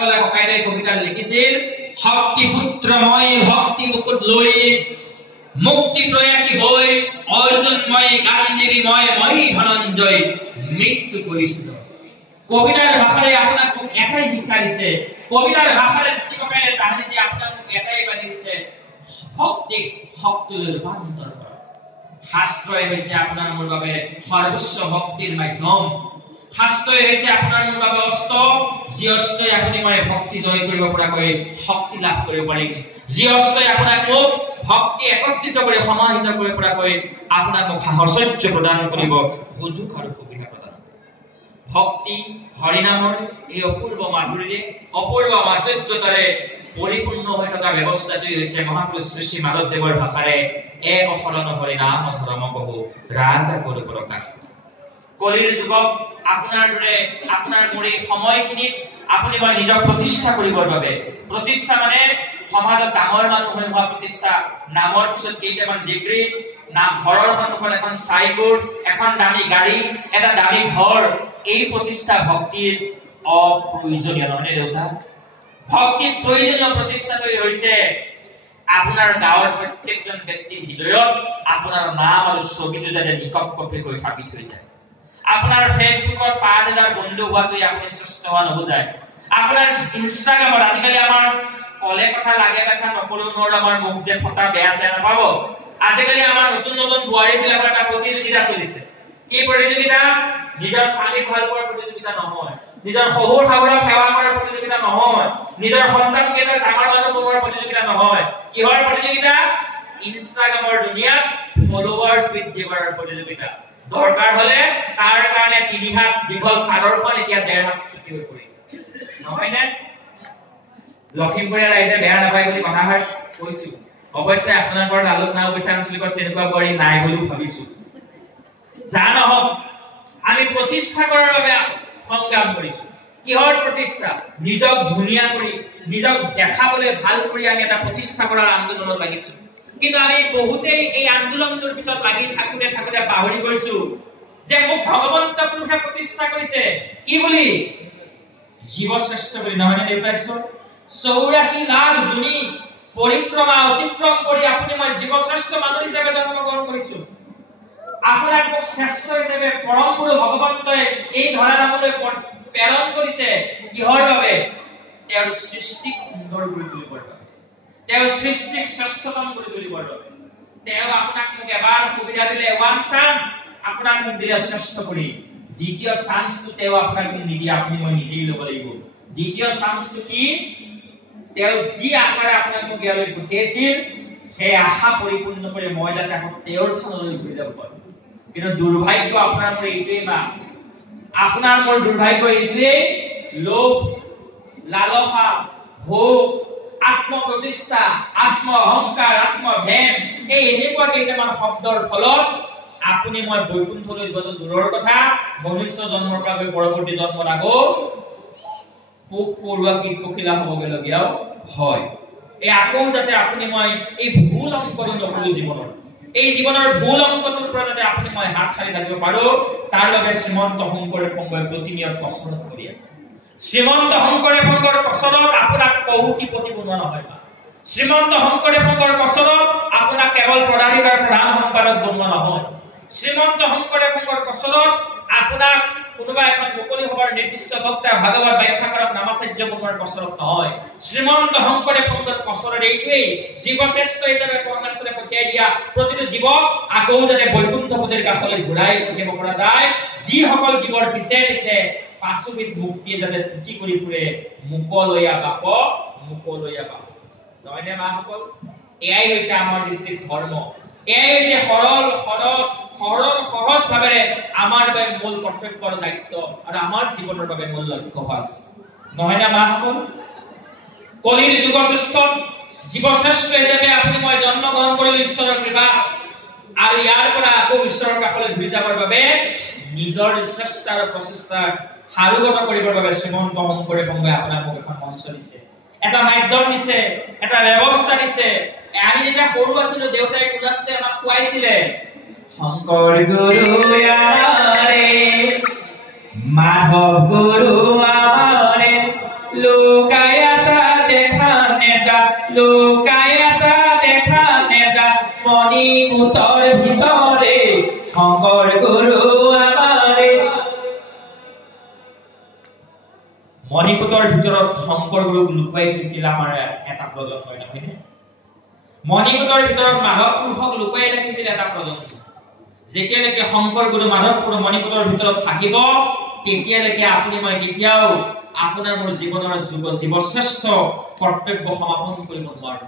আগৰৱালা ককাইদেৱে কবিতা লিখিছিল শক্তিপুত্ৰময় ভক্তি মুকুট লৈ মুক্তি প্ৰয়াসী হৈ অৰ্জুনময় গান্ধীময় মই ধনঞ্জয় মৃত্যু পৰিচিত। কবিতাৰ ভাষাৰে আপোনাক এটাই শিক্ষা দিছে, কবিতাৰ ভাষাৰে জ্যোতি ককাইদেৱে তাহানিতে আপোনাক এটাই বাণী দিছে, ভক্তিক শক্তিলৈ ৰূপান্তৰ কৰা। শাস্ত্ৰই হৈছে আপোনাৰ মোৰ বাবে সৰ্বোচ্চ ভক্তিৰ মাধ্যম। শাস্ত্ৰই হৈছে আপোনাৰ মোৰ বাবে অস্ত্ৰ, যি অস্ত্ৰই আপুনি মই ভক্তি জয় কৰিব পৰাকৈ শক্তি লাভ কৰিব পাৰিম, যি অস্ত্ৰই আপোনাক মোক ভক্তি একত্ৰিত কৰি সমাহিত কৰিব পৰাকৈ আপোনাক মোক সাহচৰ্য প্ৰদান কৰিব, সুযোগ আৰু সুবিধা প্ৰদান কৰিব। ভক্তি হৰিনামৰ এই অপূৰ্ব মাধুৰ্যে অপূৰ্ব মাধুৰ্যতাৰে পৰিপূৰ্ণ হৈ থকা ব্যৱস্থাটোই হৈছে মহাপুৰুষ শ্ৰী শ্ৰী মাধৱদেৱৰ ভাষাৰে এক অসৰণ হৰিনাম ধৰ্ম কহু ৰাজা কৰো প্ৰকাশ। কলিৰ যুগত আপোনাৰ দৰে আপোনাৰ মোৰ এই সময়খিনিত আপুনি মই নিজক প্ৰতিষ্ঠা কৰিবৰ বাবে, প্ৰতিষ্ঠা মানে সমাজত ডাঙৰ মানুহ হৈ হোৱা প্ৰতিষ্ঠা, নামৰ পিছত কেইটামান ডিগ্ৰী, নাম ঘৰৰ সন্মুখত এখন চাইবোৰ্ড, এখন দামী গাড়ী, এটা দামী ঘৰ, এই প্ৰতিষ্ঠা ভক্তিৰ অপ্ৰয়োজনীয় নহয়নে দেউতা? ভক্তিৰ প্ৰয়োজনীয় প্ৰতিষ্ঠাটোই হৈছে আপোনাৰ গাঁৱৰ প্ৰত্যেকজন ব্যক্তিৰ হৃদয়ত আপোনাৰ নাম আৰু ছবিটো যাতে নিকট কপিকৈ থাপি থৈ যায়। আপোনাৰ ফেচবুকৰ 5000 বন্ধু হোৱাটোই আপুনি শ্ৰেষ্ঠ হোৱা নুবুজায়। আপোনাৰ ইনষ্টাগ্ৰামত আজিকালি আমাৰ কলে কথা লাগে কথা নকৰো নোৱাৰ আমাৰ মুখ যে ফটা বেয়া চাই নাপাব। আজিকালি আমাৰ নতুন নতুন বোৱাৰী বিলাকৰ এটা প্ৰতিযোগিতা চলিছে। কি প্ৰতিযোগিতা? নিজৰ স্বামীক ভাল পোৱাৰ প্ৰতিযোগিতা নহয়, নিজৰ শহুৰ শাহুৰক সেৱা কৰাৰ প্ৰতিযোগিতা নহয়, নিজৰ সন্তানকেইটাক ডাঙৰ মানুহ বনোৱাৰ প্ৰতিযোগিতা নহয়। কিহৰ প্ৰতিযোগিতা? ইনষ্টাগ্ৰামৰ দুনিয়াত ফলোৱাৰ্ছ বৃদ্ধি কৰাৰ প্ৰতিযোগিতা। দৰকাৰ হলে তাৰ কাৰণে 3 হাত দীঘল চাদৰখন এতিয়া 1.5 হাত ছুটি হৈ পৰিল নহয় নে? লখিমপুৰীয়া ৰাইজে বেয়া নাপায় বুলি কথাষাৰ কৈছো। অৱশ্যে আপোনালোকৰ আলোক নাও অৱশ্যে আঞ্চলিকত তেনেকুৱা কৰি নাই বুলিও ভাবিছো। যা নহওক আমি প্ৰতিষ্ঠা কৰাৰ বাবে সংগ্ৰাম কৰিছো। কিহৰ প্ৰতিষ্ঠা? নিজক ধুনীয়া কৰি, নিজক দেখাবলৈ ভাল কৰি আমি এটা প্ৰতিষ্ঠা কৰাৰ আন্দোলনত লাগিছো। কিন্তু আমি বহুতেই এই আন্দোলনটোৰ পিছত লাগি থাকোতে থাকোতে পাহৰি গৈছো যে মোক ভগৱন্ত পুৰুষে প্ৰতিষ্ঠা কৰিছে কি বুলি? জীৱশ্ৰেষ্ঠ বুলি নহয় নে? 84 লাখ জুনি পৰিক্ৰমা অতিক্ৰম কৰি আপুনি মই জীৱশ্ৰেষ্ঠ মানুহ হিচাপে জন্মগ্ৰহণ কৰিছো। আপোনাক মোক শ্ৰেষ্ঠ হিচাপে পৰম গুৰু ভগৱন্তই এই ধৰা নামলৈ প্ৰেৰণ কৰিছে। কিহৰ বাবে? তেওঁৰ সৃষ্টিক সুন্দৰ কৰি তুলিবৰ বাবে, তেওঁ সৃষ্টিক শ্ৰেষ্ঠতম কৰি তুলিবৰ বাবে। তেওঁ আপোনাক মোক এবাৰ সুবিধা দিলে, ওৱান চান্স আপোনাক মোক দিলে শ্ৰেষ্ঠ কৰি। দ্বিতীয় চান্সটো তেওঁ আপোনাক নিদিয়ে, আপুনি মই নিজেই ল'ব লাগিব। দ্বিতীয় চান্সটো কি? তেওঁ যি আশাৰে আপোনাক মোক ইয়ালৈ পঠিয়াইছিল সেই আশা পৰিপূৰ্ণ কৰি মই যাতে আকৌ তেওঁৰ থানলৈ ঘূৰি যাব পাৰো। কিন্তু দুৰ্ভাগ্য আপোনাৰ মোৰ এইটোৱেই মা, আপোনাৰ মোৰ দুৰ্ভাগ্য এইটোৱেই, লোভ, লালসা, ভোগ, আত্মপ্ৰতিষ্ঠা, আত্ম অহংকাৰ, আত্মভেম, এই এনেকুৱা কেইটামান শব্দৰ ফলত আপুনি মই বৈকুণ্ঠলৈ যোৱাটো দূৰৰ কথা, মনুষ্য জন্মৰ পৰা পৰৱৰ্তী জন্মত আকৌ পোক পৰুৱা কীট পখিলা হ'বলগীয়াও হয়। এই আকৌ যাতে আপুনি মই এই ভুল অংকটো নকৰো জীৱনৰ, এই জীৱনৰ ভুল অংকটোৰ পৰা যাতে আপুনি মই হাত সাৰি থাকিব পাৰো, তাৰ বাবে শ্ৰীমন্ত শংকৰদেৱ সংঘই প্ৰতিনিয়ত কচৰৎ কৰি আছে। শ্ৰীমন্ত শংকৰদেৱ সংঘৰ কচৰৎ আপোনাক কৌটিপতি বনোৱা নহয়। শ্ৰীমন্ত শংকৰদেৱ সংঘৰ কচৰৎ আপোনাক কেৱল পদাধিকাৰ প্ৰধান সম্পাদক বনোৱা নহয়। শ্ৰীমন্ত শংকৰদেৱ সংঘৰ কচৰৎ আপোনাক কোনোবা এখন মুকলি সভাৰ নিৰ্দিষ্ট বক্তা ভাগৱত ব্যাখ্যাকাৰক নামাচাৰ্য বনোৱাৰ কচৰৎ নহয়। শ্ৰীমন্ত শংকৰদেৱ সংঘৰ কচৰৎ এইটোৱেই, জীৱশ্ৰেষ্ঠ হিচাপে পৰমেশ্বৰে পঠিয়াই দিয়া প্ৰতিটো জীৱক আকৌ যাতে বৈকুণ্ঠপতিৰ কাষলৈ ঘূৰাই পঠিয়াব পৰা যায়। যিসকল জীৱৰ পিছে পিছে পাচুবিধ মুক্তিয়ে যাতে তুতি কৰি ফুৰে, মুকলয়া বাপ মুকলয়া বাপ নহয়নে মাসকল? এয়াই হৈছে আমাৰ দৃষ্টিত ধৰ্ম, এয়াই হৈছে সৰল সহজ ভাৱেৰে আমাৰ বাবে মূল কৰ্তব্য আৰু দায়িত্ব আৰু আমাৰ জীৱনৰ বাবে মূল লক্ষ্য আছে নহয় না মাসকল? কলিৰ যুগশ্ৰেষ্ঠ জীৱশ্ৰেষ্ঠ হিচাপে আপুনি মই জন্মগ্ৰহণ কৰিলো ঈশ্বৰৰ কৃপা, আৰু ইয়াৰ পৰা আকৌ ঈশ্বৰৰ কাষলৈ ঘূৰি যাবৰ বাবে নিজৰ চেষ্টা আৰু প্ৰচেষ্টা সাৰোগত কৰিবৰ বাবে শ্ৰীমন্ত শংকৰদেৱ সংঘই আপোনাক মোক এখন মঞ্চ দিছে, এটা মাধ্যম দিছে, এটা ব্যৱস্থা দিছে। আমি যেতিয়া সৰু আছিলো দেউতাই কোলাতে আমাক খুৱাইছিলে, শংকৰ গুৰু আমাৰে, মাধৱ গুৰু আমাৰে, লুকাই আছা দেখা নেদা লুকাই আছা দেখা নেদা মণিকূটৰ ভিতৰে শংকৰ গুৰু আমাৰে মণিকূটৰ ভিতৰত শংকৰ গুৰুক লুকাই দিছিল আমাৰ এটা প্ৰজন্ম হয় নহয় মণিকূটৰ ভিতৰত মাধৱ পুৰুষক লুকাই ৰাখিছিল এটা প্ৰজন্ম যেতিয়ালৈকে শংকৰ গুৰু মাধৱ পুৰুষ মণিকূটৰ ভিতৰত থাকিব তেতিয়ালৈকে আপুনি মই কেতিয়াও আপোনাৰ মোৰ জীৱনৰ জীৱশ্ৰেষ্ঠ কৰ্তব্য সমাপন কৰিব নোৱাৰো